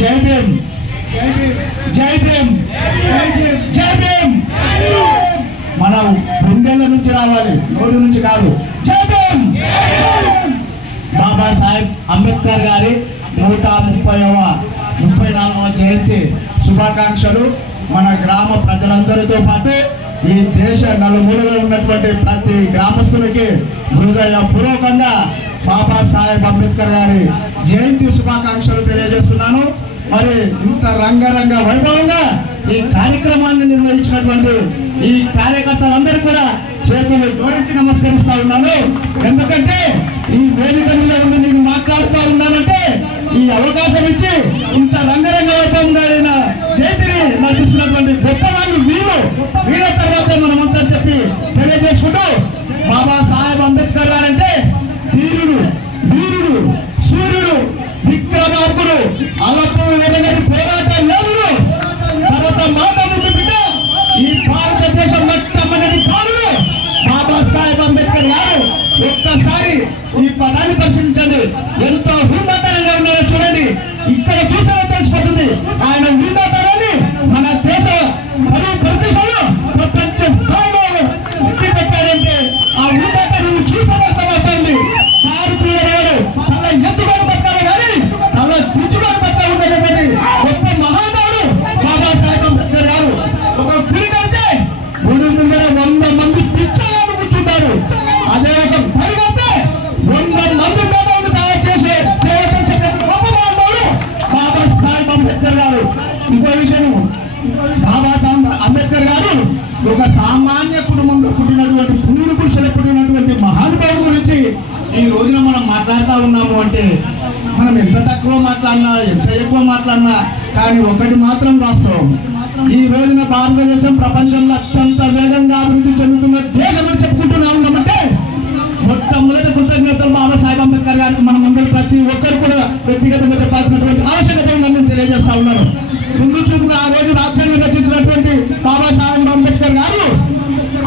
జై భీమ్, జై భీమ్, జై భీమ్. మనం గుండెల నుంచి రావాలి, నోటి నుంచి కాదు. జై భీమ్. బాబాసాహెబ్ అంబేద్కర్ గారి 134వ జయంతి శుభాకాంక్షలు. మన గ్రామ ప్రజలందరితో పాటు ఈ దేశ నలుమూలలో ఉన్నటువంటి ప్రతి గ్రామస్తులకి హృదయపూర్వకంగా బాబాసాహెబ్ అంబేద్కర్ గారి జయంతి శుభాకాంక్షలు తెలియజేస్తున్నాను. మరి ఇంత రంగరంగ వైభవంగా ఈ కార్యక్రమాన్ని నిర్వహించినటువంటి ఈ కార్యకర్తలందరూ కూడా చేతులు జోడించి నమస్కరిస్తా ఉన్నాను. ఎందుకంటే ఈ వేదిక మీద ఉండి నేను మాట్లాడుతూ ఉన్నానంటే ఈ అవకాశం ఇచ్చి ఇంత రంగరంగ వైభవంగా జయంతిని నడిపిస్తున్నటువంటి గొప్ప వాళ్ళు వీళ్ళ తర్వాత మనమంతా చెప్పి తెలియజేసుకుంటూ బాబాసాహెబ్ అంబేద్కర్ గారంటే ధీరుడు, వీరుడు, సూర్యుడు, విక్రమార్కుడు, అలపు వెనగని పోరాట యోధుడు, భరత మాత ముందు బిడ్డ, ఈ భారతదేశం మొట్టమొదటి పౌరుడు బాబాసాహెబ్ అంబేద్కర్ గారు. ఒక్కసారి ఈ పదాన్ని పరిశీలించండి, ఎంతో హుందాతనంగా ఉన్నారో చూడండి. ఇక్కడ చూసారో తెలిసిపోతుంది ఆయన హుందాతనాన్ని. మన దేశ ప్రదేశంలో ప్రపంచ స్థాయిలో పెట్టారంటే ఆ హుందాతనం చూసారో అర్థమవుతుంది. భారతీయులు తన ఎత్తుకొని బతకాలి కానీ తన దిద్దుకొని బతక ఉండేటువంటి గొప్ప మహానుభావుడు బాబాసాహెబ్ అంబేద్కర్ గారు. ఒక గుడి కడితే గుడి ముందర 100 మంది పిచ్చలను కూర్చుంటారు. అదే ఒక బడి కడితే 100 మంది పేదలను తయారు చేసే గొప్ప మహానుభావుడు బాబాసాహెబ్ అంబేద్కర్ గారు. ఇంకో విషయం, బాబాసాహెబ్ అంబేద్కర్ గారు ఒక సామాన్య కుటుంబంలో పుట్టినటువంటి పూర్వ పురుషులు పుట్టినటువంటి మహానుభావుడు గురించి ఈ రోజున మనం మాట్లాడుతూ ఉన్నాము అంటే మనం ఎంత తక్కువ మాట్లాడినా ఎంత ఎక్కువ మాట్లాడినా కానీ ఒకటి మాత్రం వాస్తవం, ఈ రోజున భారతదేశం ప్రపంచంలో అత్యంత వేగంగా అభివృద్ధి చెందుతున్న దేశం అని చెప్పుకుంటున్నా ఉన్నామంటే మొట్టమొదటి కృతజ్ఞతలు బాబాసాహెబ్ అంబేద్కర్ గారికి మనం అందరూ ప్రతి ఒక్కరు కూడా వ్యక్తిగతంగా చెప్పాల్సినటువంటి ఆవశ్యకత ఉందని నేను తెలియజేస్తా ఉన్నాను. ముందు చూపుగా ఆ రోజు రాజ్యాంగం రచించినటువంటి బాబాసాహెబ్ అంబేద్కర్ గారు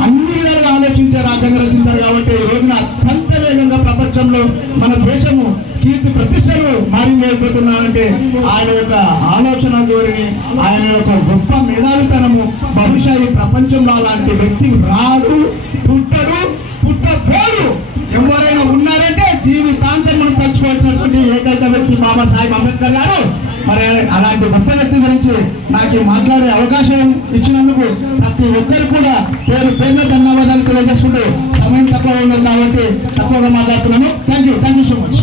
అన్ని విధాలుగా ఆలోచించే రాజ్యాంగం రచించారు కాబట్టి ఈ రోజున అత్యంత వేగంగా ప్రపంచంలో మన దేశము కీర్తి ప్రతిష్టలు మారిపోతున్నాయంటే ఆయన యొక్క ఆలోచన ధోరణి, ఆయన యొక్క గొప్ప మేధావితనము. బహుశా ఈ ప్రపంచంలో అలాంటి వ్యక్తి రాడు, పుట్టబోడు. ఎవరైనా ఉన్నారంటే జీవితాంతం మనం తలుచుకోవాల్సినటువంటి ఏకైక వ్యక్తి బాబాసాహెబ్ అంబేద్కర్ గారు. మరి అలాంటి గొప్ప వ్యక్తి గురించి నాకు మాట్లాడే అవకాశం ఇచ్చినందుకు ప్రతి ఒక్కరు కూడా పేరున ధన్యవాదాలు తెలియజేసుకుంటూ సమయం తక్కువ ఉన్నది కాబట్టి తక్కువగా మాట్లాడుతున్నాను. Thank you so much.